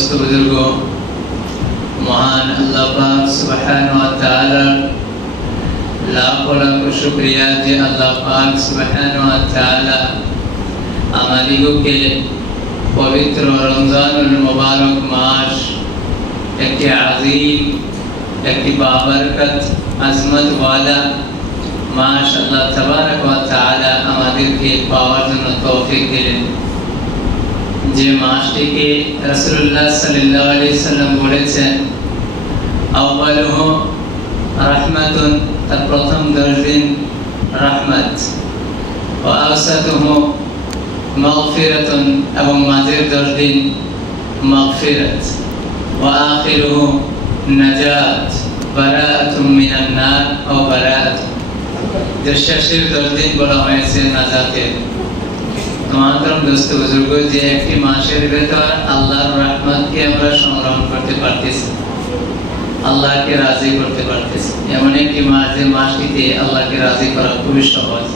दोस्त बुजुर्गों, महान अल्लाह पाक सुब्हानहु व तआला लाखों लाखों शुक्रिया जे अल्लाह पाक सुब्हानहु व तआला आमादिगोके पवित्र रमजानुल मुबारक मास एक आज़ीम एक बाबरकत अजमत वाला मास अल्लाह तबारक व तआला आमादेरके पाওয়ার জন্য তৌফিক দিলেন। যে মাসটিকে রাসূলুল্লাহ সাল্লাল্লাহু আলাইহি সাল্লাম বলেছেন আউয়ালুহু রাহমাতুন, তার প্রথম 10 দিন রহমত, ওয়া আওসাতুহু মাগফিরাতুন, এবং মাঝের 10 দিন মাগফিরাত, ওয়া আখিরুহু নাজাত বারাআতুম মিনান নার ও বারাআত, যে শেষের 10 দিন বলা হয়েছে নাজাতের। তোমাদের दोस्त बुजुर्ग যে একটি মাসের ভেতর আল্লাহর রহমতকে আমরা সংগ্রহ করতে পারতেছি, আল্লাহকে রাজি করতে পারতেছি। এমন একটি মাস যে মাসটিতে আল্লাহকে রাজি করা খুবই সহজ।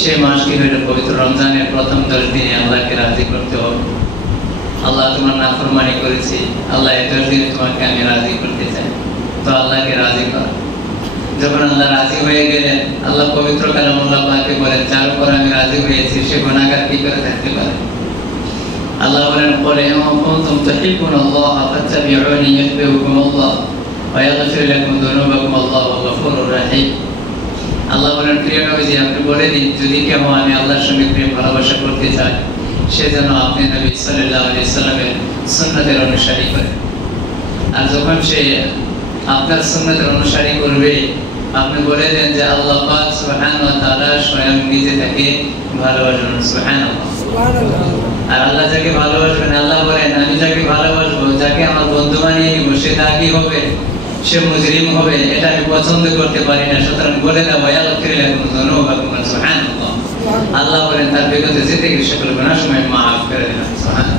সেই মাসটি হলো পবিত্র রমজানের প্রথম 10 দিনে আল্লাহকে রাজি করতে হবে। আল্লাহ তোমার নাফরমানি করেছি, আল্লাহ এই 10 দিনে তোমাকে আমি রাজি করতে চাই, তো আল্লাহকে রাজি করো। যখন আল্লাহ রাজি হয়ে গেলেন, আল্লাহ পবিত্র কালামুল্লাহ পাকে বলেন যার উপর আমি রাজি হয়েছি সে গুনাহগার কি করে থাকতে পারে। আল্লাহ বলেন قل إن كنتم تحبون الله فاتبعوني يحببكم الله ويغفر لكم ذنوبكم والله غفور رحيم। আল্লাহ বলেন প্রিয় নবীজি আপনি বলে দিন যদি কেউ আমি আল্লাহর সঙ্গে প্রেম ভালোবাসা করতে চায় সে যেন আপনি নবী সাল্লাল্লাহু আলাইহি সাল্লামের সুন্নাতের অনুসরণ করে। আর যখন সে আপনার সুন্নাতের অনুসরণ করবে আপনি বলে দেন যে আল্লাহ পাক সুবহানাহু ওয়া তাআলা স্বয়ং নিজে তাকে ভালোবাসেন। সুবহানাল্লাহ, সুবহানাল্লাহ। আর আল্লাহ যাকে ভালোবাসবেন, আল্লাহ বলেন আমি যাকে ভালোবাসবো, যাকে আমার বন্ধু বানিয়ে নিব, সে দাগী হবে, সে মুজরিম হবে, এটা আমি পছন্দ করতে পারি না। সুতরাং বলে দাও ওয়ায়াগফির লাকুম যুনুবাকুম। সুবহানাল্লাহ। আল্লাহ বলেন তার বিগত যেতে গিয়ে সকল গুনাহ সময় মাফ করে দেন। সুবহানাল্লাহ।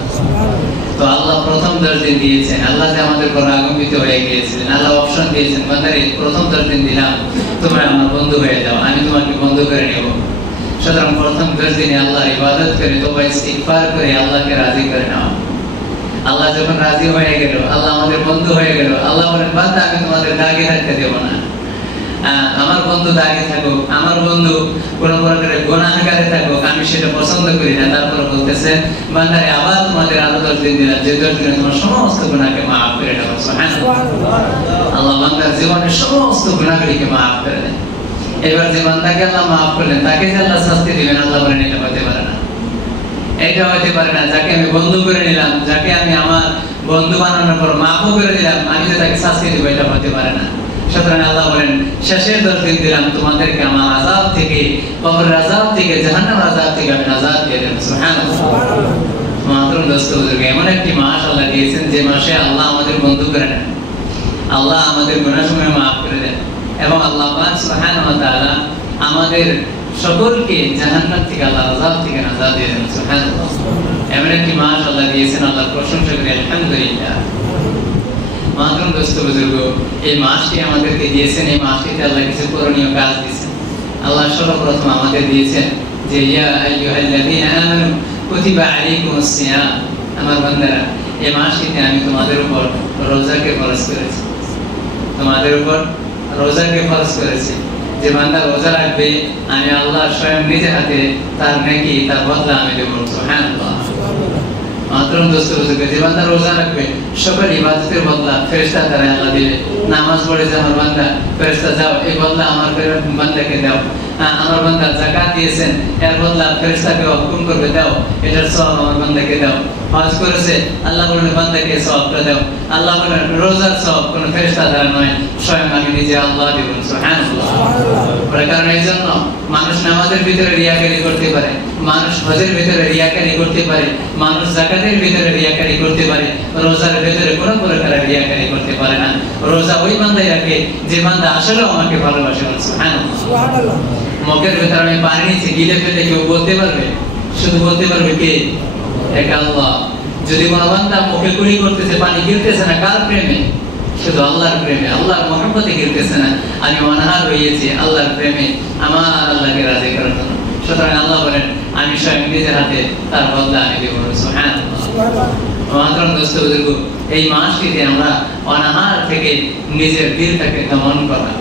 তো আল্লাহ প্রথম 10 দিন দিয়েছেন, আল্লাহ যে আমাদের উপর আগমনিত হয়ে গিয়েছিলেন, আল্লাহ অপশন দিয়েছেন বান্দারে প্রথম 10 দিন দিলাম তোমরা আমার বন্ধু হয়ে যাও, আমি তোমাকে বন্ধু করে নেব। সুতরাং প্রথম 10 দিনে আল্লাহর ইবাদত করে তওবা ইস্তিগফার করে আল্লাহকে রাজি করে নাও। আল্লাহ যখন রাজি হয়ে গেল, আল্লাহ আমাদের বন্ধু হয়ে গেল, আল্লাহ বলেন বান্দা আমি তোমাদের দাগি থাকতে দেব না, আমার বন্ধু দাগি থাকুক, আমার বন্ধু কোন প্রকারের গুনাহগারে থাকুক, আমি সেটা পছন্দ করি না। তারপরে বলতেছেন বান্দারে আবার তোমাদের আরো 10 দিন দিলাম, যে 10 দিনে তোমার সমস্ত গুনাহকে মাফ করে দেব। সুবহানাল্লাহ। আল্লাহ বান্দার জীবনের সমস্ত গুনাহগুলিকে মাফ করে দেন। এবার যে বান্দাকে আল্লাহ মাফ করলেন তাকে যে আল্লাহ শাস্তি দিবেন, আল্লাহ বলেন এটা হতে পারে না, এটা হতে পারে না। যাকে আমি বন্ধু করে নিলাম, যাকে আমি আমার বন্ধু বানানোর পর মাফও করে দিলাম, আমি যে তাকে শাস্তি দিব এটা হতে পারে না। সুতরাং আল্লাহ বলেন শেষের 10 দিন দিলাম তোমাদেরকে আমার আযাব থেকে, কবরের আযাব থেকে, জাহান্নামের আযাব থেকে আমি আযাব দিয়ে দেব। সুবহানাল্লাহ। মাত্র দোস্ত বুজুর্গ এমন একটি মাস আল্লাহ দিয়েছেন যে মাসে আল্লাহ আমাদের বন্ধু করে নেন, আল্লাহ আমাদের গুনাহ সময় মাফ করে দেন, এবং আল্লাহ পাক সুবহানাহু ওয়া তাআলা আমাদের সকলকে জাহান্নাম থেকে আল্লাহর আযাব থেকে নাজাত দিয়ে দেন। সুবহানাল্লাহ। এমন একটি মাস আল্লাহ দিয়েছেন, আল্লাহর প্রশংসা করি আলহামদুলিল্লাহ। মাত্র দোস্ত বুজুর্গ এই মাসটি আমাদেরকে দিয়েছেন, এই মাসটিতে আল্লাহ কিছু করণীয় কাজ দিয়েছেন। আল্লাহ সর্বপ্রথম আমাদের দিয়েছেন যে ইয়া আইয়ুহাল্লাযীনা আমানু কুতিবা আলাইকুমুস সিয়াম, আমার বান্দারা এই মাসটিতে আমি তোমাদের উপর রোজাকে ফরজ করেছি, তোমাদের উপর রোজাকে ফরজ করেছি। যে বান্দা রোজা রাখবে আমি আল্লাহ স্বয়ং নিজে হাতে তার নেকি তার বদলা আমি দেব। সুবহানাল্লাহ। মাত্র দোস্ত বুজুর্গ যে বান্দা রোজা রাখবে সকল ইবাদতের বদলা ফেরেশতা দ্বারা আল্লাহ দিবে। নামাজ পড়ে যে আমার বান্দা ফেরেশতা যাও এই বদলা আমার বান্দাকে দাও, আমার বান্দা যাকাত দিয়েছেন এর বদলা ফেরেশতাকে হুকুম করবে দাও, এটার সওয়াব আমার বান্দাকে দাও। হজ করেছে আল্লাহ বলেন বান্দাকে সওয়াবটা দাও, আল্লাহ বলেন রোজার সওয়াব কোন ফেরেশতা দ্বারা নয়, স্বয়ং আমি নিজে আল্লাহ দেব। সুবহানাল্লাহ। কারণ এই জন্য মানুষ নামাজের ভিতরে রিয়াকারি করতে পারে, মানুষ হজের ভিতরে রিয়াকারি করতে পারে, মানুষ যাকাতের ভিতরে রিয়াকারি করতে পারে, রোজার ভিতরে কোনো প্রকারের রিয়াকারি করতে পারে না। রোজা ওই বান্দাই রাখে যে বান্দা আসলে আমাকে ভালোবাসে। সুবহানাল্লাহ। সুবহানাল্লাহ। মুখের ভিতরে আমি পানি নিচে গিলে ফেলে কেউ বলতে পারবে? শুধু বলতে পারবে কে? এক আল্লাহ। যদি কোনো বান্দা মুখে কুলি করতেছে পানি গিলতেছে না কার প্রেমে? শুধু আল্লাহর প্রেমে, আল্লাহর মহব্বতে গিলতেছে না, আমি অনাহার হয়েছি আল্লাহর প্রেমে আমার আল্লাহকে রাজি করার জন্য। সুতরাং আল্লাহ বলেন আমি স্বয়ং নিজের হাতে তার বদলা আমি দেব। সুবহানাল্লাহ। আমাদের দোস্ত বুজুর্গ, এই মাসটিতে আমরা অনাহার থেকে নিজের দিলটাকে দমন করা।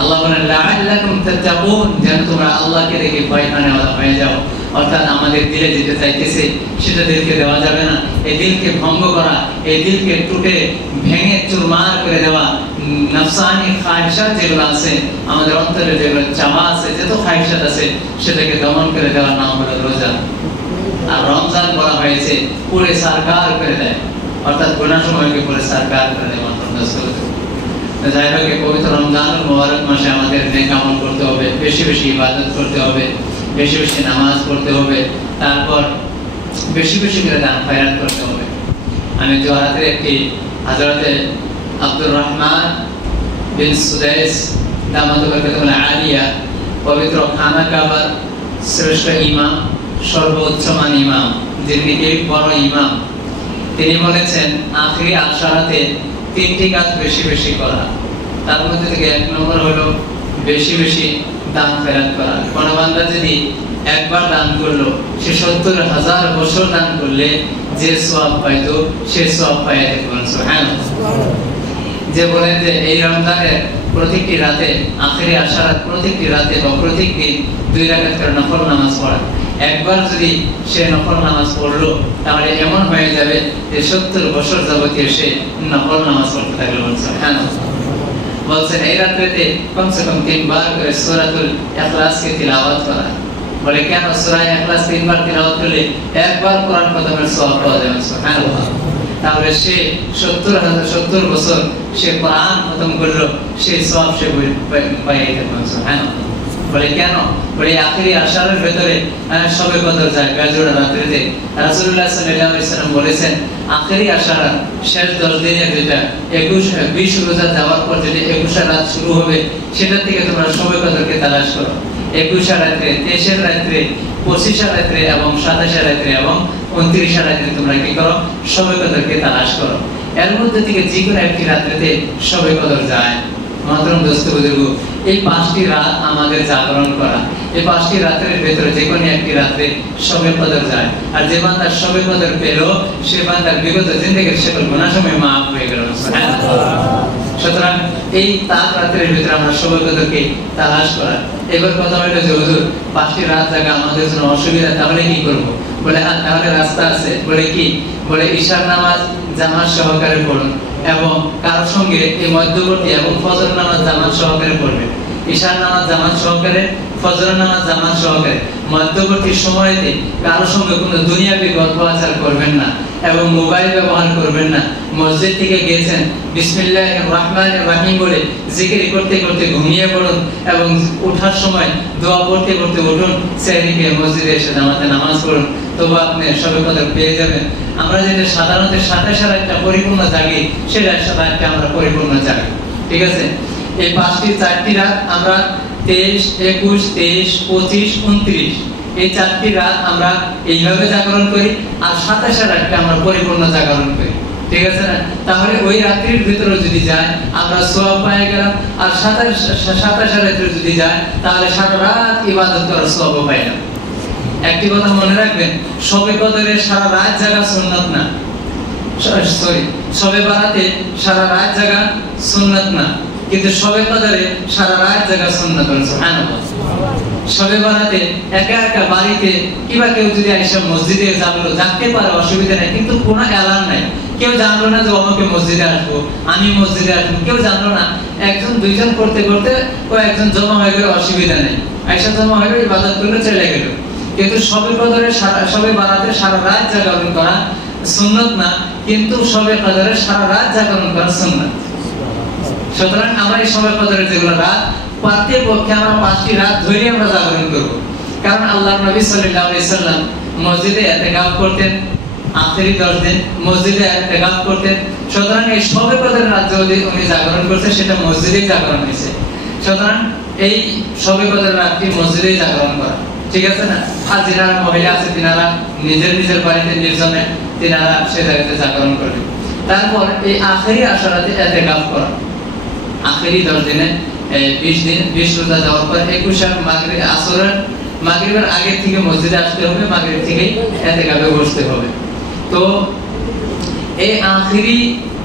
আল্লাহ বলেন লাআল্লাকুম তাত্তাকুন, যেন তোমরা আল্লাহকে দেখে ভয়খানেওয়ালা হয়ে যাও। অর্থাৎ আমাদের দিলে যেটা চাইতেছে সেটা দিলকে দেওয়া যাবে না। এই দিলকে ভঙ্গ করা, এই দিলকে টুটে ভেঙে চুরমার করে দেওয়া, নফসানি খায়শাত যেগুলো আছে আমাদের অন্তরে, যেগুলো চাওয়া আছে, যত খায়শাত আছে সেটাকে দমন করে দেওয়ার নাম হলো রোজা। আর রমজান বলা হয়েছে পুরে সারকার করে দেয়, অর্থাৎ গুনাহ সময়কে পুরে সারকার করে দেয়। যাই হোক, পবিত্র রমজানুল মুবারক মাসে আমাদের নেক আমল করতে হবে, বেশি বেশি ইবাদত করতে হবে, বেশি বেশি নামাজ পড়তে হবে, তারপর বেশি বেশি করে দান খয়রাত করতে হবে। আমি জোহরাতের একটি হযরতে আব্দুর রহমান বিন সুদাইস দামাত বরকাতুল আলিয়া, পবিত্র খানা কাবার শ্রেষ্ঠ ইমাম, সর্বোচ্চমান ইমাম, যিনি বড় ইমাম, তিনি বলেছেন আখিরি আশরাতে তিনটি কাজ বেশি বেশি করা। তার মধ্যে থেকে এক নম্বর হলো বেশি বেশি দান খয়রাত করা। কোন বান্দা যদি একবার দান করলো, সে ৭০,০০০ বছর দান করলে যে সওয়াব পাইতো সে সওয়াব পাইতে পারে। সুবহানাল্লাহ। যে বলেন যে এই রমজানের প্রত্যেকটি রাতে, আখিরি আশরাত প্রত্যেকটি রাতে বা প্রত্যেক দিন 2 রাকাত করে নফল নামাজ পড়া, একবার যদি সে নফল নামাজ পড়লো তাহলে এমন হয়ে যাবে যে ৭০ বছর যাবতীয় সে নফল নামাজ পড়তে থাকলো। সুবহানাল্লাহ। বলছেন এই রাত্রিতে কমসে কম 3 বার করে সূরাতুল ইখলাসকে তিলাওয়াত করা। বলে কেন? সূরা ইখলাস 3 বার তিলাওয়াত করলে একবার কোরআন খতমের সওয়াব পাওয়া যাবে। সুবহানাল্লাহ। তাহলে সে ৭০ বছর সে কোরআন খতম করলো, সেই সওয়াব সে পাইতে পারে। সুবহানাল্লাহ। বলে কেন? বলে আখিরি আশারের ভেতরে শবে কদর যায়, বেজোড়া রাত্রিতে। রাসূলুল্লাহ সাল্লাল্লাহু আলাইহি সাল্লাম বলেছেন আখিরি আশারা শেষ 10 দিনের যেটা 20 রোজা যাওয়ার পর যেটা 21 রাত শুরু হবে, সেটা থেকে তোমরা শবে কদরকে তালাশ করো। 21 রাতে, 23 রাতে, 25 রাতে এবং 27 রাতে এবং 29 রাতে তোমরা কি করো? শবে কদরকে তালাশ করো। এর মধ্যে থেকে যে কোনো একটি রাত্রিতে শবে কদর যায়। মহতরম দোস্ত বুজুর্গ, এই 5টি রাত আমাদের জাগরণ করা। এই 5টি রাতের ভেতরে যে কোনো একটি রাতে শবে কদর যায়। আর যে বান্দা শবে কদর পেল, সে বান্দার বিগত জিন্দেগীর সকল গুনাহ সময় মাফ হয়ে গেল। সুতরাং এই তার রাতের ভিতরে আমরা শবে কদরকে তালাশ করা। এবার কথা হলো যে হুজুর 5টি রাত জাগা আমাদের জন্য অসুবিধা, তাহলে কি করব? বলে হ্যাঁ, তাহলে রাস্তা আছে। বলে কি? বলে ঈশার নামাজ জামাত সহকারে পড়ুন এবং কারোর সঙ্গে এই মধ্যবর্তী এবং ফজর নামাজ জামাত সহকারে পড়বেন। ঈশার নামাজ জামাত সহকারে, ফজর নামাজ জামাত সহকারে। মধ্যবর্তী সময়তে কারোর সঙ্গে কোনো দুনিয়াবি গল্প আচার করবেন না এবং মোবাইল ব্যবহার করবেন না। মসজিদ থেকে গিয়েছেন, বিসমিল্লাহির রহমানির রহিম বলে জিকির করতে করতে ঘুমিয়ে পড়ুন এবং ওঠার সময় দোয়া পড়তে পড়তে উঠুন, সেদিকে মসজিদে এসে জামাতে নামাজ পড়ুন, তবু আপনি শবে কদর পেয়ে যাবেন। আমরা যেটা সাধারণত 27 রাতটা পরিপূর্ণ জাগি, সেটা 27 রাতটা আমরা পরিপূর্ণ জাগি। ঠিক আছে? এই 4টি রাত আমরা 23, 21, 23, 25, 29 এই 4টি রাত আমরা এইভাবে জাগরণ করি, আর 27 রাতটা আমরা পরিপূর্ণ জাগরণ করি। ঠিক আছে না? তাহলে ওই রাত্রির ভিতরে যদি যায় আমরা সওয়াব পেয়ে গেলাম, আর 27 রাত্রে যদি যায় তাহলে সারা রাত ইবাদত করার সওয়াব পাইলাম। একটি কথা মনে রাখবেন, শবে কদরে সারা রাত জাগা সুন্নাত না। শবে বারাতে সারা রাত জাগা সুন্নাত না, কিন্তু শবে কদরে সারা রাত জাগা সুন্নাত। সুবহানাল্লাহ। শবে বারাতে একা একা বাড়িতে কিবা কেউ যদি আইসা মসজিদে জাগতে পারে, অসুবিধা নেই, কিন্তু কোনো অ্যালার্ম নাই। কেউ জানলো না যে আমাকে মসজিদে আসবো, আমি মসজিদে আসবো, কেউ জানলো না। একজন দুইজন করতে করতে ও একজন জমা হয়ে গেলে অসুবিধা নেই, আইসা জমা হয়ে গেল, ইবাদত করলে চলে গেল। কিন্তু শবে কদরে শবে বারাতে সারা রাত জাগরণ করা সুন্নাত না, কিন্তু শবে কদরে সারা রাত জাগরণ করা সুন্নাত। সুতরাং আমরা এই শবে কদরের যেগুলো রাত, প্রত্যেকপক্ষে আমরা 5টি রাত ধরে আমরা জাগরণ করব। কারণ আল্লাহর নবী সাল্লাল্লাহু আলাইহি সাল্লাম মসজিদে ইতিকাফ করতেন, আখেরি 10 দিন মসজিদে ইতিকাফ করতেন। সুতরাং এই শবে কদরের রাত যদি উনি জাগরণ করতে, সেটা মসজিদেই জাগরণ হয়েছে। সুতরাং এই শবে কদরের রাতটি মসজিদেই জাগরণ করা। ঠিক আছে না? আর যারা মহিলা আছে তিনারা নিজের বাড়িতে নির্জনে তিনারা সে জায়গাতে জাগরণ করবে। তারপর এই আখেরি আশরাতে ইতিকাফ করা। আখেরি 10 দিনে 20 দিন 20 রোজা যাওয়ার পর 21 মাগরিব আসরের মাগরিবের আগে থেকে মসজিদে আসতে হবে, মাগরিব থেকে ইতিকাফে বসতে হবে। তো এই আখিরি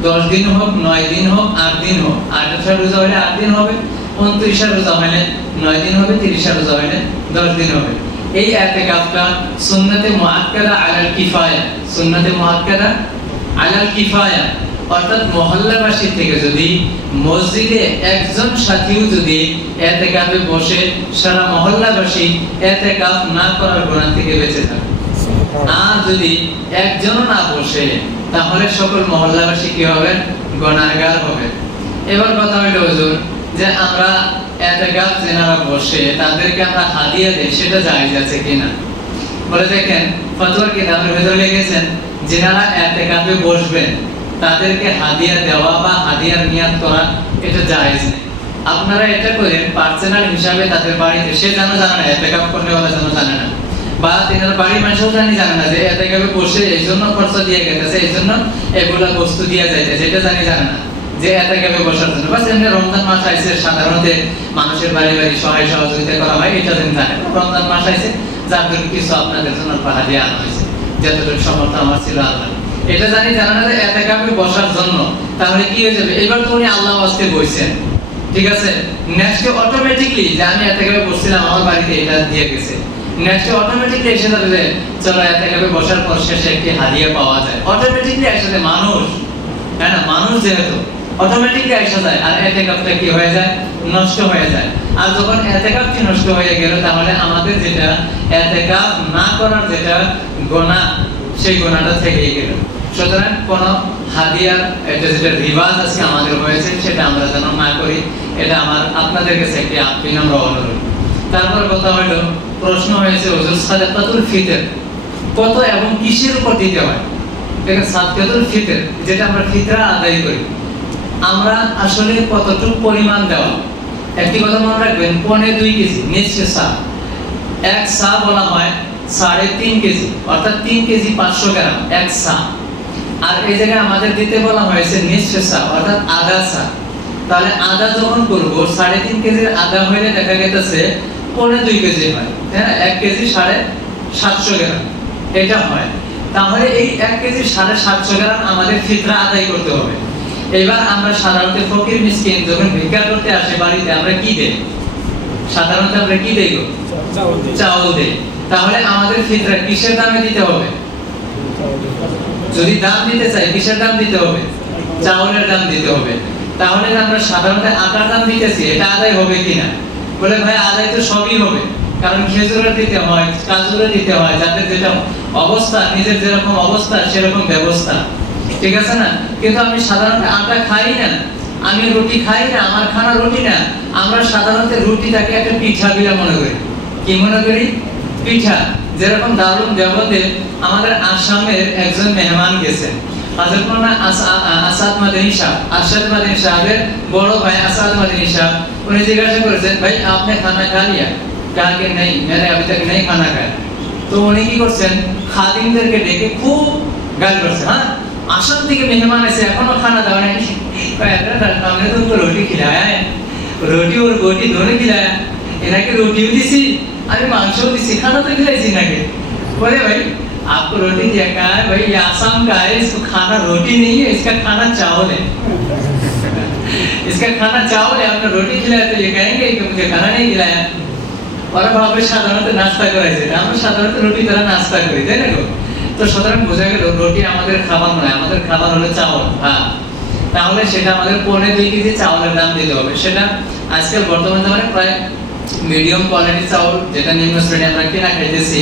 10 দিন হোক, 9 দিন হোক, 8 দিন হোক, 28 রোজা হলে 8 দিন হবে, 29 রোজা হলে 9 দিন হবে, 30 রোজা হলে 10 দিন হবে। এই ইতিকাফটা সুন্নতে মুআক্কাদা আলাল কিফায়া, সুন্নতে মুআক্কাদা আলাল কিফায়া, অর্থাৎ মহল্লাবাসী থেকে যদি মসজিদে একজন সাথীও যদি ইতিকাফে বসে সারা মহল্লাবাসী ইতিকাফ না করার গুনাহ থেকে বেঁচে থাকে। আর যদি একজন না বসে তাহলে সকল মহল্লাবাসী কি হবে? গুনাহগার হবে। এবার কথা হলো হুজুর যে আমরা ইতিকাফ যারা বসে তাদেরকে আমরা হাদিয়া দেই, সেটা জায়েজ আছে কিনা? বলে দেখেন ফতোয়ার কিতাবের ভিতরে লিখেছেন যারা ইতিকাফে বসবেন তাদেরকে হাদিয়া দেওয়া বা হাদিয়ার নিয়ত করা এটা জায়েজ নেই। আপনারা এটা করেন পার্সোনাল হিসাবে তাদের বাড়িতে, সে জানে না ইতিকাফ করতে ওরা জানে না, বা তিনার বাড়ির মানুষও জানে না যে ইতিকাফে বসে এই জন্য খরচ দিয়ে গেছে, এই জন্য এগুলা বস্তু দিয়ে যাইতেছে, এটা জানে না যে ইতিকাফে বসার জন্য। বাস এমনি রমজান মাস আইছে, সাধারণত মানুষের বাড়ি বাড়ি সহায় সহযোগিতা করা হয়, এটা জানে। রমজান মাস আইছে যাদের কিছু আপনাদের জন্য হাদিয়া আনা হয়েছে, যতটুকু সামর্থ্য আমার ছিল আল্লাহ, এটা জানে না যে ইতিকাফে বসার জন্য। তাহলে কি হয়ে যাবে? এবার তো উনি আল্লাহর ওয়াস্তে বইছেন, ঠিক আছে, নেক্সট অটোমেটিকলি যে আমি ইতিকাফে বসছিলাম আমার বাড়িতে এটা দিয়ে গেছে, নেক্সট অটোমেটিকলি এসে যাবে যে চলো ইতিকাফে বসার পর শেষে একটি হাদিয়া পাওয়া যায়, অটোমেটিকলি একসাথে মানুষ, তাই না? মানুষ যেহেতু অটোমেটিকলি এসে যায়, আর ইতিকাফটা কি হয়ে যায়? নষ্ট হয়ে যায়। আর যখন ইতিকাফটি নষ্ট হয়ে গেল তাহলে আমাদের যেটা ইতিকাফ না করার যেটা গুনাহ, সেই গুনাহটা থেকেই গেল। সুতরাং কোন হাদিয়ার এটা যেটা রিওয়াজ আছে আমাদের হয়েছে সেটা আমরা যেন না করি, এটা আমার আপনাদের কাছে একটি বিনম্র অনুরোধ। তারপর কথা হলো, প্রশ্ন হয়েছে হুজুর সাদাকাতুল ফিতর কত এবং কিসের উপর দিতে হয়? দেখেন সাদাকাতুল ফিতর যেটা আমরা ফিতরা আদায় করি, আমরা আসলে কতটুকু পরিমাণ দেওয়া, একটি কথা মনে রাখবেন, 2.5 কেজি নিশ্চয় সা, এক সা বলা হয় 3.5 কেজি, অর্থাৎ 3 কেজি 500 গ্রাম এক সা। আর এই জায়গায় আমাদের দিতে বলা হয়েছে নিশ্চয় সা, অর্থাৎ আধা সা। তাহলে আধা যখন করবো 3.5 কেজির আধা হইলে দেখা গেছে 2.5 কেজি হয়, তাই না? 1 কেজি 750 গ্রাম এটা হয়। তাহলে এই 1 কেজি 750 গ্রাম আমাদের ফিতরা আদায় করতে হবে। এবার আমরা সাধারণত ফকির মিসকিন যখন ভিক্ষা করতে আসে বাড়িতে আমরা কি দেই? সাধারণত আমরা কি দেই? চাউল দেই। তাহলে আমাদের ফিতরা কিসের দামে দিতে হবে? যদি দাম দিতে চাই কিসের দাম দিতে হবে? চাউলের দাম দিতে হবে। তাহলে আমরা সাধারণত আটার দাম দিতেছি, এটা আদায় হবে কিনা? বলে ভাই আদায় তো সবই হবে, কারণ খেজুরের দিতে হয়, কাজুরের দিতে হয়, যাদের যেটা অবস্থা, নিজের যেরকম অবস্থা সেরকম ব্যবস্থা, ঠিক আছে না? কিন্তু আমি সাধারণত আটা খাই না, আমি রুটি খাই না, আমার খানা রুটি না। আমরা সাধারণত রুটিটাকে একটা পিঠা বলে মনে করি। কি মনে করি? পিঠা। যেরকম দারুন দেবতে আমাদের আসামের একজন মেহমান গেছেন, হযরত মাওলানা আসাদ মাদানী সাহেব, আরশাদ মাদানী সাহেবের বড় ভাই আসাদ মাদানী সাহেব, উনি জিজ্ঞাসা করেছেন ভাই আপনি খানা খা লিয়া? कहा कि नहीं मैंने अभी तक नहीं खाना खाया। तो উনি কি করছেন? খাদিমদেরকে ডেকে খুব গাল করছে, হ্যাঁ आसाम থেকে মেহমান এসে এখনো খানা দাও নাই, हमने तो उनको रोटी खिलाया है, रोटी और बोटी दोनों खिलाया, इनके रोटी भी दी अरे मांस भी दी, खाना तो खिलाई सी ना के। बोले भाई आपको रोटी दिया, कहा है भाई ये आसाम का है, इसको खाना रोटी नहीं है, इसका खाना चावल है। इसका खाना चावल है, आपने रोटी खिलाया तो ये कहेंगे कि मुझे खाना नहीं खिलाया। और अब आप সাধারণত নাস্তা করাইছে, আমরা সাধারণত রুটি দ্বারা নাস্তা করি, তাই না? তো সুতরাং বোঝা গেল রুটি আমাদের খাবার নয়, আমাদের খাবার হলো চাউল। হ্যাঁ, তাহলে সেটা আমাদের 2.5 কেজি চাউলের দাম দিতে হবে। সেটা আজকাল বর্তমান জামানায় প্রায় মিডিয়াম কোয়ালিটি চাউল, যেটা নিম্ন শ্রেণী আমরা কিনা খাইতেছি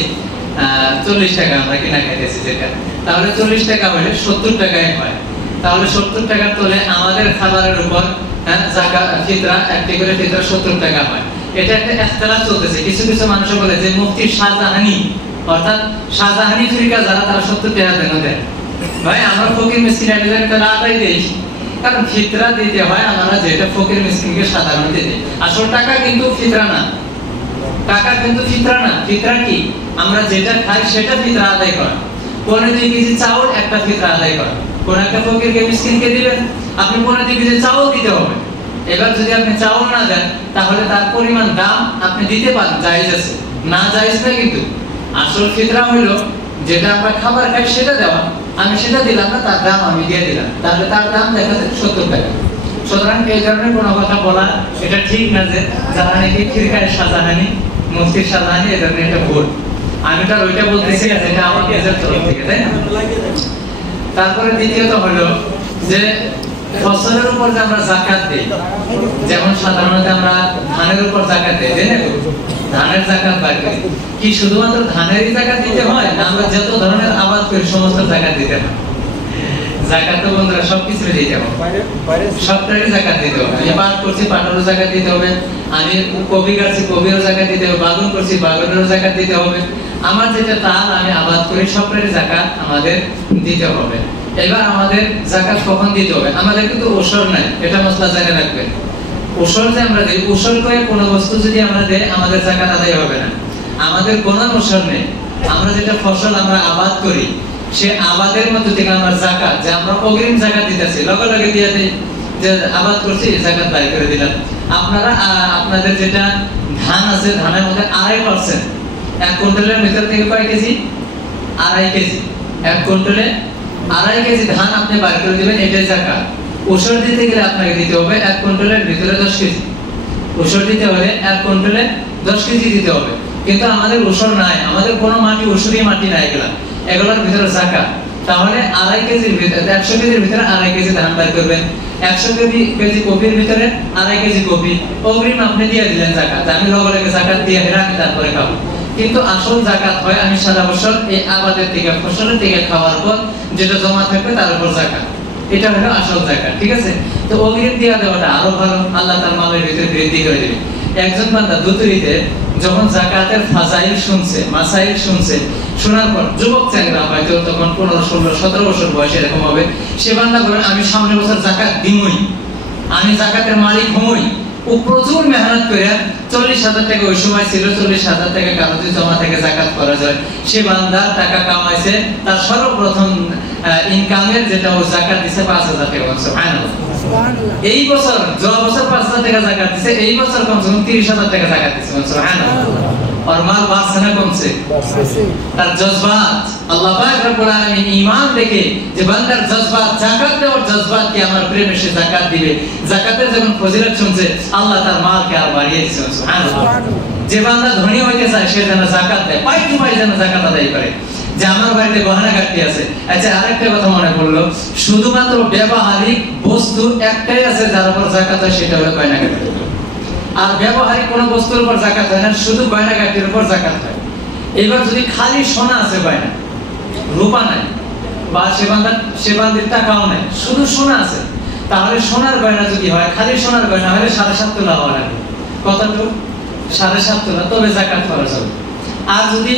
40 টাকা আমরা কিনা খাইতেছি যেটা, তাহলে 40 টাকা হলে 70 টাকায় হয়। তাহলে 70 টাকার তলে আমাদের খাবারের উপর যাকাত ফিতরা একটি করে ফিতরা 70 টাকা হয়। এটা একটা ইখতিলাফ চলতেছে, কিছু কিছু মানুষ বলে যে মুফতি শাহজাহানি, অর্থাৎ শাহজাহানি ফিরকা যারা, তারা 70 টাকা দেন দেয়। ভাই আমরা ফকির মিসকিনের তারা আদায় দেই, কারণ ফিতরা দিতে হয় আমরা যেটা ফকির মিসকিনকে সাধারণত দিই। আসল টাকা কিন্তু ফিতরা না, টাকা কিন্তু ফিতরা না। ফিতরা কি? আমরা যেটা খাই সেটা ফিতরা আদায় করা। 2.5 কেজি চাউল একটা ফিতরা আদায় করা। কোন একটা ফকিরকে মিসকিনকে দিবেন, আপনি 2.5 কেজি চাউল দিতে হবে। এবার যদি আপনি চাউল না দেন তাহলে তার পরিমাণ দাম আপনি দিতে পারেন, জায়েজ আছে, না জায়েজ না। কিন্তু আসল ফিতরা হলো যেটা আমরা খাবার খাই সেটা দেওয়া। আমি সেটা দিলাম না, তার দাম আমি দিয়ে দিলাম, তাহলে তার দাম দেখা যাচ্ছে 70 টাকা। সুতরাং এই ধরনের কোনো কথা বলা এটা ঠিক না, যে যারা নাকি ফিরকায় সাজাহানি, মুফতির সাজাহানি, এই ধরনের একটা ভুল। আমি তো ওইটা বলতেছি না, যেটা আমার নিজের তরফ থেকে, তাই না? তারপরে দ্বিতীয়ত হলো যে ফসলের উপর যে আমরা যাকাত দেই, যেমন সাধারণত আমরা ধানের উপর যাকাত দেই, তাই না? ধানের যাকাত বাদ করি, কি শুধুমাত্র ধানেরই যাকাত দিতে হয়, না আমরা যত ধরনের আবাদ করি সমস্ত যাকাত দিতে হয়? যাকাত তো বন্ধুরা সবকিছু দিতে হবে, সবটারই যাকাত দিতে হবে। আমি পাট করছি, পাটেরও যাকাত দিতে হবে। আমি কপি কাটছি, কপিরও যাকাত দিতে হবে। বাগান করছি, বাগানেরও যাকাত দিতে হবে। আমার যেটা তাল আমি আবাদ করি, সবটারই যাকাত আমাদের দিতে হবে। এবার আমাদের যাকাত কখন দিতে হবে? আমাদের কিন্তু ওসর নাই, এটা মশলা জেনে রাখবেন। ওসর যে আমরা দিই, ওসর করে কোনো বস্তু যদি আমরা দেই, আমাদের যাকাত আদায় হবে না। আমাদের কোনো ওসর নেই, আমরা যেটা ফসল আমরা আবাদ করি, সে আবাদের মধ্যে থেকে আমার যাকাত, যে আমরা অগ্রিম যাকাত দিতেছি, লগে লগে দিয়ে দিই, যে আবাদ করছি যাকাত বাই করে দিলাম। আপনারা আপনাদের যেটা ধান আছে, ধানের মধ্যে 2.5%, 1 কুইন্টালের ভিতর থেকে কয় কেজি? 2.5 কেজি। 1 কুইন্টালে 2.5 কেজি ধান আপনি বাই করে দিবেন, এটাই যাকাত। ওসর দিতে গেলে আপনাকে দিতে হবে 1 কুইন্টালের ভিতরে 10 কেজি। ওসর দিতে হলে 1 কুইন্টালে 10 কেজি দিতে হবে। কিন্তু আমাদের ওসর নাই, আমাদের কোনো মাটি ওসরি মাটি নাই, এগুলোর ভিতরে যাকাত। তাহলে 2.5 কেজির ভিতরে, 100 কেজির ভিতরে 2.5 কেজি ধান বের করবেন। 100 কেজি কপির ভিতরে 2.5 কেজি কপি অগ্রিম আপনি দিয়ে দিলেন যাকাত। আমি লগে লগে যাকাত দিয়ে ফেলে আমি তারপরে খাবো। কিন্তু আসল যাকাত হয় আমি সারা বছর এই আবাদের থেকে, ফসলের থেকে খাওয়ার পর যেটা জমা থাকবে তার উপর যাকাত। এটা হলো আসল যাকাত, ঠিক আছে? তো অগ্রিম দিয়ে দেওয়াটা আরো ভালো, আল্লাহ তার মালের ভিতরে বৃদ্ধি করে দেবে। একজন বান্দা দুতুরিতে যখন যাকাতের ফাজাইল শুনছে, মাসাইল শুনছে, শোনার পর যুবক চ্যাংরা হয়তো তখন 15, 16, 17 বছর বয়স এরকম হবে, সে বান্দা বলেন আমি সামনের বছর যাকাত দিমই, আমি যাকাতের মালিক হমই। ও প্রচুর মেহনত করে 40,000 টাকা, ওই সময় ছিল 40,000 টাকা কাগজে জমা থেকে যাকাত করা যায়। সে বান্দা টাকা কামাইছে, তার সর্বপ্রথম ইনকামের যেটা ও যাকাত দিছে 5,000 টাকা। সুবহানাল্লাহ। এই বছর, যাওয়া বছর 5,000 টাকা যাকাত দিছে, এই বছর কমসে কম 30,000 টাকা যাকাত দিছে। সুবহানাল্লাহ। আর মাল বাড়ছে না কমছে? তার জজবাত, আল্লাহ পাক রব্বুল আলামিন ঈমান দেখে যে বান্দার জজবাত, যাকাত দেওয়ার জজবাত কি আমার প্রেমে সে যাকাত দিবে। যাকাতের যখন ফজিলত শুনছে, আল্লাহ তার মালকে আর বাড়িয়ে দিয়েছে। সুবহানাল্লাহ। যে বান্দা ধনী হইতে চায় সে যেন যাকাত দেয়, পাই টু পাই যেন যাকাত আদায় করে। যে আমার বাড়িতে গহনা গাঁটি আছে। আচ্ছা, আরেকটা কথা মনে পড়লো, শুধুমাত্র ব্যবহারিক বস্তু একটাই আছে যার উপর যাকাত হয়, সেটা হলো গয়না গাঁটি। আর ব্যবহারিক কোনো বস্তুর উপর যাকাত হয় না, শুধু গয়না গাঁটির উপর যাকাত হয়। এবার যদি খালি সোনা আছে, গয়না, রূপা নাই, বা সে বান্দির টাকাও নাই, শুধু সোনা আছে, তাহলে সোনার গয়না যদি হয়, খালি সোনার গয়না হলে 7.5 তোলা হওয়া লাগবে। কতটুকু? 7.5 তোলা, তবে যাকাত খরচ হবে। আর যদি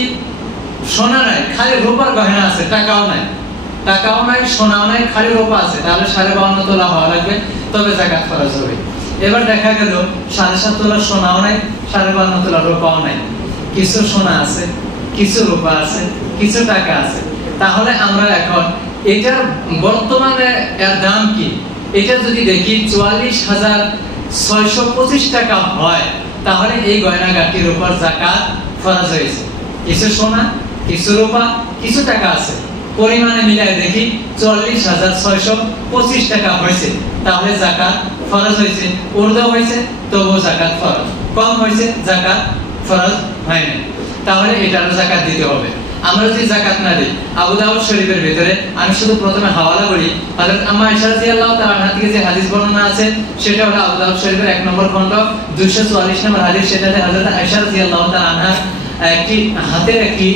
সোনা নাই, খালি রূপার গয়না আছে, টাকাও নাই, সোনাও নাই, খালি রূপা আছে, তাহলে 52.5 তোলা হওয়া লাগবে, তবে যাকাত খরচ হবে। এবার দেখা গেল 7.5 তোলা সোনাও নাই, 52.5 তোলা রূপাও নাই, কিছু সোনা আছে, কিছু রূপা আছে, কিছু টাকা আছে। তাহলে আমরা এখন এটার বর্তমানে এর দাম কি, এটা যদি দেখি 44,625 টাকা হয়, তাহলে এই গয়না গাঁটির উপর যাকাত ফরজ হয়েছে। কিছু সোনা, কিছু রূপা, কিছু টাকা আছে, পরিমাণে মিলাই দেখি 44,625 টাকা হয়েছে, তাহলে যাকাত ফরজ হয়েছে। উর্দু হয়েছে তবুও যাকাত ফরজ, কম হয়েছে যাকাত ফরজ হয়নি, তাহলে এটারও যাকাত দিতে হবে। আমরা যদি যাকাত না দিই, আবু দাউদ শরীফের ভিতরে, আমি শুধু প্রথমে হাওয়ালা বলি, হযরত আম্মা আয়েশা রাদিয়াল্লাহু তাআলা আনহা থেকে যে হাদিস বর্ণনা আছে, সেটা হলো আবু দাউদ শরীফের 1 নম্বর খণ্ড 244 নম্বর হাদিস। সেটাতে হযরত আয়েশা রাদিয়াল্লাহু তাআলা আনহা একটি হাতের একটি,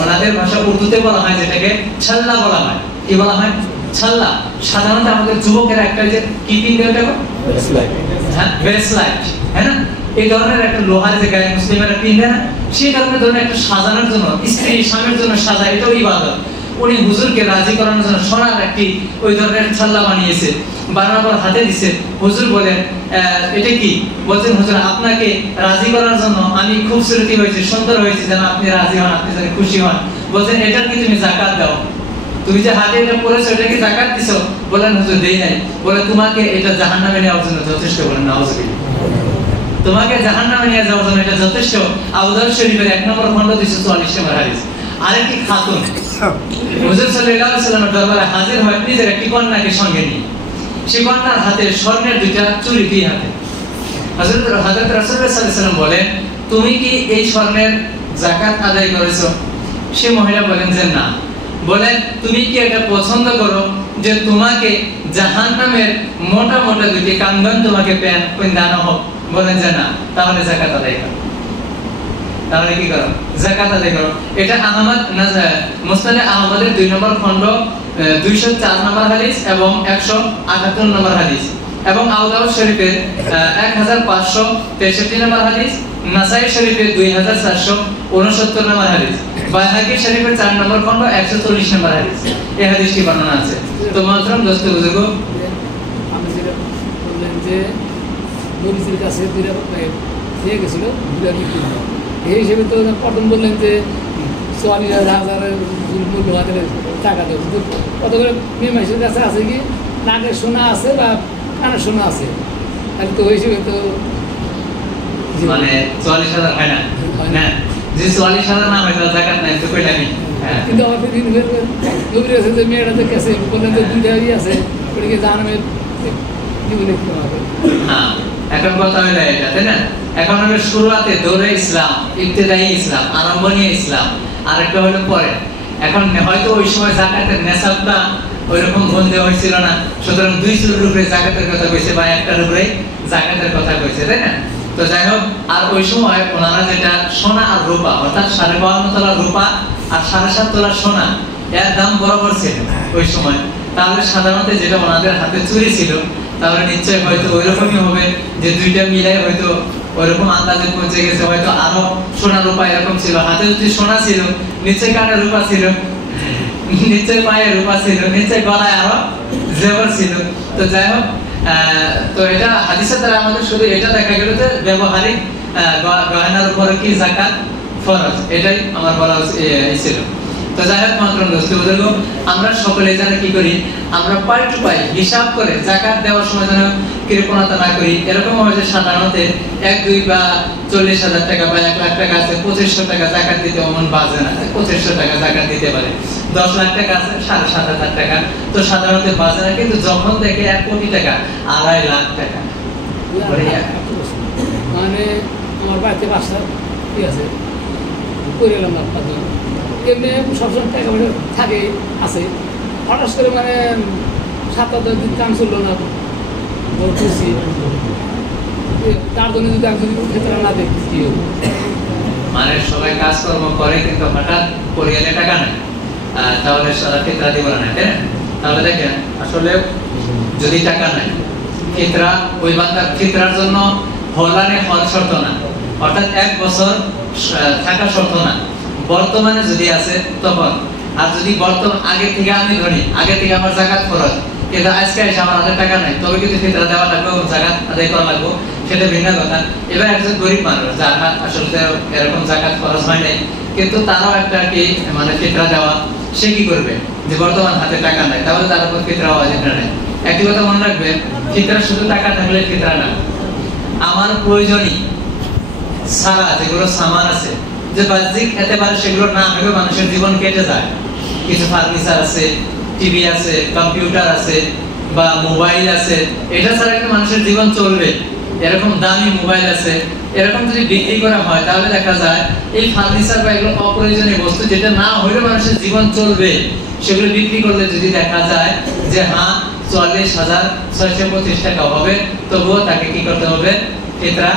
ওনাদের ভাষা উর্দুতে বলা হয় যেটাকে ছাল্লা বলা হয়। কি বলা হয়? ছাল্লা। সাধারণত আমাদের যুবকেরা একটা যে কিপিং দেয়, ওটা ব্রেসলাইট, হ্যাঁ ব্রেসলাইট, হ্যাঁ না, এই ধরনের একটা লোহার যে গায়ে মুসলিমেরা পিনে না, সেই কারণে ধরনের একটা সাজানোর জন্য, স্ত্রী স্বামীর জন্য সাজা, এটাও ইবাদত। উনি হুজুরকে রাজি করানোর জন্য সোনার একটি ওই ধরনের ছাল্লা বানিয়েছে, বানানোর হাতে দিছে। হুজুর বলেন এটা কি? বলছেন হুজুর আপনাকে রাজি করার জন্য আমি খুব সুরতি হয়েছে, সুন্দর হয়েছে, যেন আপনি রাজি হন, আপনি যেন খুশি হন। বলছেন এটার কি তুমি যাকাত দাও? তুমি যে হাতে এটা পরেছো, এটা কি যাকাত দিছো? বলেন হুজুর দেই নাই। বলে তোমাকে এটা জাহান্নামে নেওয়ার জন্য যথেষ্ট। বলেন নাউজুবিল্লাহ, তোমাকে জাহান্নামে নিয়ে যাওয়ার জন্য এটা যথেষ্ট। আবু দাউদ শরীফের 1 নম্বর খণ্ড 244 নম্বর হাদিস। আরেকটি খাতুন হুজুর সাল্লাল্লাহু আলাইহি ওয়াসাল্লামের দরবারে হাজির হয় নিজের একটি কন্যাকে সঙ্গে নিয়ে। সেই কন্যার হাতে স্বর্ণের দুইটা চুড়ি, দুই হাতে। হযরত রাসূলুল্লাহ সাল্লাল্লাহু আলাইহি ওয়াসাল্লাম বলেন, তুমি কি এই স্বর্ণের যাকাত আদায় করেছো? সে মহিলা বলেন যে না। বলেন, তুমি কি এটা পছন্দ করো যে তোমাকে জাহান্নামের মোটা মোটা দুটি কাঙ্গন তোমাকে দানো হোক? বলেন যে না। তাহলে যাকাত আদায় করো। তাহলে কি করো? যাকাত আদায় করো। এটা আহমদ মুসনাদে আহমদের 2 নম্বর খণ্ড 204 নম্বর হাদিস এবং 178 নম্বর হাদিস, এবং আবু দাউদ শরীফের 1563 নম্বর হাদিস, নাসাই শরীফের 2469 নম্বর হাদিস, বাইহাকি শরীফের 4 নম্বর খণ্ড 140 নম্বর হাদিস এই হাদিসটি বর্ণনা আছে। তো মাত্রম দোস্ত বুজুর্গ, আমি যেটা বললেন যে মরিচের কাছে দুইটা নিয়ে গেছিল, দুইটা বিক্রি হয় এই হিসেবে। তো প্রথম বললেন যে 44,000 মূল্য হাতের টাকা দেবে, কিন্তু কত করে মেয়ে মানুষের কাছে আছে কি নাকের সোনা আছে বা কানের সোনা আছে, তাহলে তো ওই হিসেবে তো মানে 44,000 হয় না। না, যে 44,000 না হয় তাহলে যাকাত নাই, তো কইলা নেই। কিন্তু আমার ফির নবীর কাছে যে মেয়েটাদের কাছে বললেন যে দুইটা আছে, ওটাকে জাহান্নামের জীবনে হবে। হ্যাঁ, এখন কথা হলো এটা, তাই না? এখন হলো শুরুতে দৌড়ে ইসলাম, ইবতিদায়ী ইসলাম, আরম্ভনীয় ইসলাম, আর একটা হলো পরে। এখন হয়তো ওই সময় যাকাতের নেশাবটা ওইরকম বন্ধ হয়েছিল না, সুতরাং 2 চুলের উপরে যাকাতের কথা কইছে বা একটার উপরে যাকাতের কথা কইছে, তাই না? তো যাই হোক, আর ওই সময় ওনারা যেটা সোনা আর রূপা, অর্থাৎ 52.5 তোলা রূপা আর 7.5 তোলা সোনা, এর দাম বরাবর ছিল ওই সময়। তাহলে সাধারণত যেটা ওনাদের হাতে চুরি ছিল, তাহলে নিশ্চয় হয়তো ওইরকমই হবে যে দুইটা মিলাই হয়তো ওইরকম আন্দাজে পৌঁছে গেছে। হয়তো আরো সোনা রূপা এরকম ছিল, হাতে যদি সোনা ছিল নিশ্চয় কানে রূপা ছিল, নিশ্চয় পায়ে রূপা ছিল, নিশ্চয় গলায় আরো জেবর ছিল। তো যাই হোক, তো এটা হাদিসের দ্বারা আমাদের শুধু এটা দেখা গেল যে ব্যবহারিক গয়নার উপরে কি যাকাত ফরজ, এটাই আমার বলা ছিল। তো যাই হোক মাত্রম দোস্ত বুজুর্গ, আমরা সকলে যারা কি করি, আমরা পাই টু পাই হিসাব করে যাকাত দেওয়ার সময় যেন কৃপণতা না করি। এরকম হয় যে সাধারণত 1, 2 বা 40,000 টাকা বা 1 লাখ টাকা আছে, 2500 টাকা যাকাত দিতে মন বাজে না, 2500 টাকা যাকাত দিতে পারে। 10 লাখ টাকা আছে, 7,500 টাকা, তো সাধারণত বাজে না। কিন্তু যখন দেখে 1 কোটি টাকা, 2.5 লাখ টাকা, মানে আমার বাড়িতে বাসা কি আছে করে এলাম না, এমনি সবসময় টাকা পয়সা থাকে আছে, হঠাৎ করে মানে 7-8 দিন কাম চললো না, খুশি তার জন্য যদি আমি ক্ষেত্রে না দেখি কি হবে। মানে সবাই কাজকর্ম করে কিন্তু হঠাৎ পরিয়ালে টাকা নেই, তাহলে সারা ফিতরা দিব না, তাই না? তাহলে দেখেন, আসলে যদি টাকা নাই, ফিতরা ওই বান্দার ফিতরার জন্য হলানে হল শর্ত না, অর্থাৎ 1 বছর থাকা শর্ত না, বর্তমানে যদি আছে তখন। আর যদি বর্তমান আগে থেকে আমি ধরি, আগে থেকে আমার যাকাত ফরজ, কিন্তু আজকে এসে আমার হাতে টাকা নাই, তবে কিন্তু ফিতরা দেওয়া লাগবে, যাকাত আদায় করা লাগবে, সেটা ভিন্ন কথা। এবার একজন গরিব মানুষ যার আসলে এরকম যাকাত ফরজ হয় নাই, কিন্তু তারও একটা কি মানে ফিতরা দেওয়া, সে কি করবে যে বর্তমান হাতে টাকা নাই, তাহলে তার উপর ফিতরা ওয়াজিব নাই। একটি কথা মনে রাখবে, ফিতরা শুধু টাকা থাকলে ফিতরা না, আমার প্রয়োজনই সারা যেগুলো সামান আছে, যে বাহ্যিক একেবারে সেগুলো না হলে মানুষের জীবন কেটে যায়। কিছু ফার্নিচার আছে, টিভি আছে, কম্পিউটার আছে বা মোবাইল আছে, এটা ছাড়া একটা মানুষের জীবন চলবে। এরকম দামি মোবাইল আছে, এরকম যদি বিক্রি করা হয় তাহলে দেখা যায় এই ফার্নিচার বা এগুলো অপ্রয়োজনীয় বস্তু, যেটা না হলে মানুষের জীবন চলবে, সেগুলো বিক্রি করলে যদি দেখা যায় যে হ্যাঁ 44,625 টাকা হবে, তবুও তাকে কি করতে হবে? ফিতরা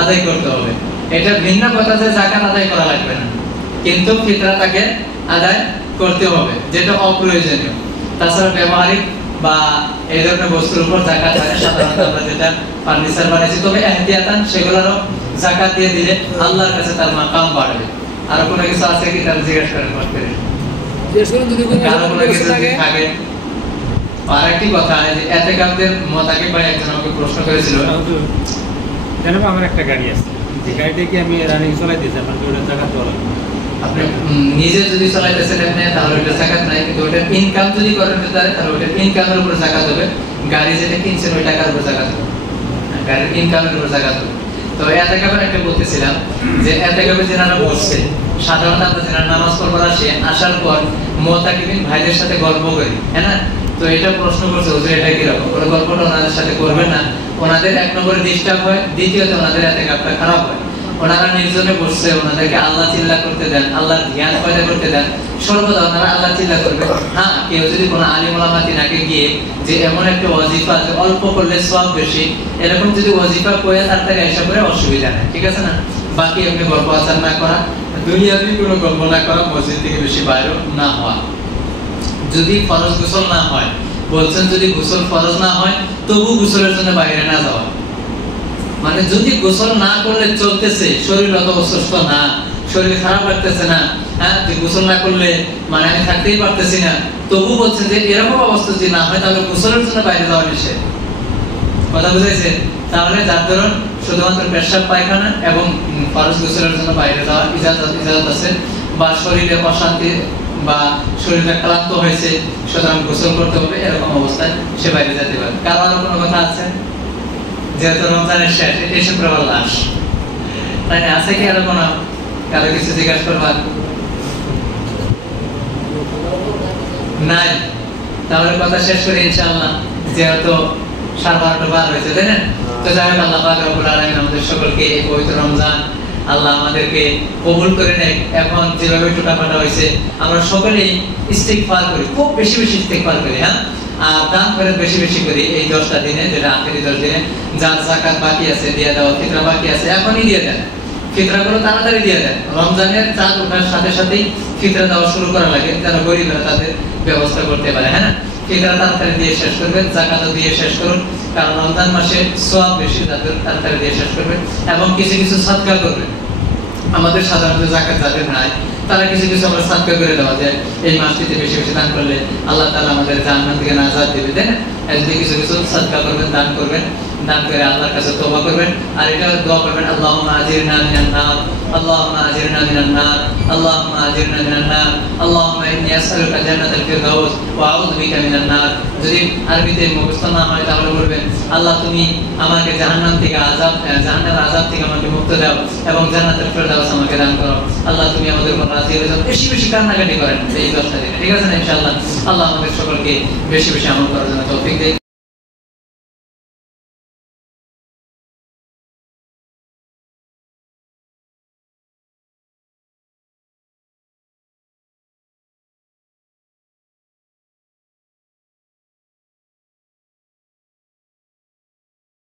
আদায় করতে হবে। এটা ভিন্ন কথা যে যাকাত আদায় করা লাগবে না, কিন্তু ফিতরা তাকে আদায় করতে হবে, যেটা অপ্রয়োজনীয়। তাছাড়া ব্যবহারিক বা এই ধরনের বস্তুর উপর যাকাত হয় সাধারণত আমরা যেটা ফার্নিচার বানাইছি, তবে এহতিয়াতান সেগুলোরও যাকাত দিয়ে দিলে আল্লাহর কাছে তার মাকাম বাড়বে। আর কোনো কিছু আছে কি তার জিজ্ঞেস করেন, যদি কোনো কিছু থাকে। আর একটি কথা, যে এতেকাবদের মোতাকিব ভাই একজন আমাকে প্রশ্ন করেছিল, জানেন আমার একটা গাড়ি আছে, যে গাড়িটা কি আমি রানিং চালাইতেছি, আপনার ওটা যাকাত দেওয়া লাগবে? আপনি নিজে যদি চালাইতেছেন আপনি, তাহলে ওটা যাকাত নাই, কিন্তু ওটার ইনকাম যদি করেন তাহলে ওটার ইনকামের উপর যাকাত হবে। গাড়ি যেটা কিনছেন ওই টাকার উপর যাকাত হবে, গাড়ির ইনকামের উপর যাকাত হবে। তো এতেকাবের একটা বলতেছিলাম যে এতেকাবে যারা বসছে সাধারণত আমরা যারা নামাজ পড়বার আসার পর মুতাকিবিন ভাইদের সাথে গল্প করি, হ্যাঁ না? তো এটা প্রশ্ন করছে হুজুর এটা কিরকম? ওরা গল্পটা ওনাদের সাথে করবেন না, ওনাদের এক নম্বরে ডিস্টার্ব হয়, দ্বিতীয়ত ওনাদের এতেকাবটা খারাপ হয়। ওনারা নির্জনে বসছে, ওনাদেরকে আল্লাহ চিল্লা করতে দেন, আল্লাহর ধ্যান পয়দা করতে দেন, সর্বদা ওনারা আল্লাহ চিল্লা করবে। হ্যাঁ, কেউ যদি কোনো আলিম ওলামা তিনাকে গিয়ে যে এমন একটা ওয়াজিফা আছে অল্প করলে সওয়াব বেশি, এরকম যদি ওয়াজিফা কয়ে তার থেকে এসে করে অসুবিধা নেই, ঠিক আছে না? বাকি আপনি গল্প আচার না করা, দুনিয়াবি কোনো গল্প না করা, মসজিদ থেকে বেশি বাইরে না হওয়া। যদি ফরজ গোসল না হয়, বলছেন যদি গোসল ফরজ না হয় তবু গোসলের জন্য বাইরে না যাওয়া। মানে যদি গোসল না করলে চলতেছে, শরীর অত অসুস্থ না, শরীর খারাপ লাগতেছে না, হ্যাঁ, যে গোসল না করলে মানে আমি থাকতেই পারতেছি না, তবু বলছেন যে এরকম অবস্থা যদি না হয় তাহলে গোসলের জন্য বাইরে যাওয়া নিষেধ। কথা বুঝাইছে? তাহলে যার ধরুন শুধুমাত্র পেশাব পায়খানা এবং ফরজ গোসলের জন্য বাইরে যাওয়া ইজাজত আছে, বা শরীরে অশান্তি বা শরীরটা ক্লান্ত হয়েছে সুতরাং গোসল করতে হবে, এরকম অবস্থায় সে বাইরে যেতে পারে। কারণ কোনো কথা আছে যেহেতু রমজানের শেষ, এটা শুক্রবার লাশ, তাই না? আছে কি আরো কোনো কারো কিছু জিজ্ঞাসা করবার? নাই? তাহলে কথা শেষ করি ইনশাআল্লাহ, যেহেতু 12:30 বার হয়েছে, তাই না? তো যাই হোক, আল্লাহ পাক রব্বুল আলামিন আমাদের সকলকে এই পবিত্র রমজান আল্লাহ আমাদেরকে কবুল করে নেয়। এখন যেভাবে টোটাপাটা হয়েছে আমরা সকলেই ইস্তিগফার করি, খুব বেশি বেশি ইস্তিগফার করি, হ্যাঁ, আর দান করে বেশি বেশি করি এই 10টা দিনে, যেটা আখেরি 10 দিনে। যার যাকাত বাকি আছে দিয়ে দাও, ফিতরা বাকি আছে এখনই দিয়ে দেন, ফিতরাগুলো তাড়াতাড়ি দিয়ে দেন। রমজানের চাঁদ ওঠার সাথে সাথেই ফিতরা দেওয়া শুরু করা লাগে, যেন গরিবরা তাদের ব্যবস্থা করতে পারে, হ্যাঁ না? ফিতরা তাড়াতাড়ি দিয়ে শেষ করবেন, যাকাতও দিয়ে শেষ করুন, কারণ রমজান মাসে সওয়াব বেশি, তাদের তাড়াতাড়ি দিয়ে শেষ করবেন। এবং কিছু কিছু সাদকা করবেন। আমাদের সাধারণত যাকাত যাদের নাই তারা কিছু কিছু আমরা সাদকা করে দেওয়া যায়, এই মাসটিতে বেশি বেশি দান করলে আল্লাহ তাআলা আমাদের জাহান্নাম থেকে নাজাত দিবে, তাই না? যদি কিছু কিছু সাদকা করবেন, দান করবেন, দান করে আল্লাহর কাছে তওবা করবেন, আর এটা দোয়া করবেন, আল্লাহুম্মা আজিরনা মিনান নার, আল্লাহুম্মা আজিরনা মিনান নার, আল্লাহুম্মা আজিরনা মিনান নার, আল্লাহুম্মা ইন্নী আসআলুকা জান্নাতাল ফিরদাউস ওয়া আউযু বিকা মিনান নার। যদি আরবিতে মুখস্থ না হয় তাহলে বলবেন, আল্লাহ তুমি আমাকে জাহান্নাম থেকে জাহান্নামের আযাব থেকে আমাকে মুক্ত দাও এবং জান্নাতুল ফিরদাউস আমাকে দান করো। আল্লাহ তুমি আমাদের উপর রাজি হয়ে যাও। বেশি বেশি কান্নাকাটি করেন এই 10টা দিনে, ঠিক আছে না? ইনশাআল্লাহ আল্লাহ আমাদের সকলকে বেশি বেশি আমল করার জন্য তৌফিক দেয়।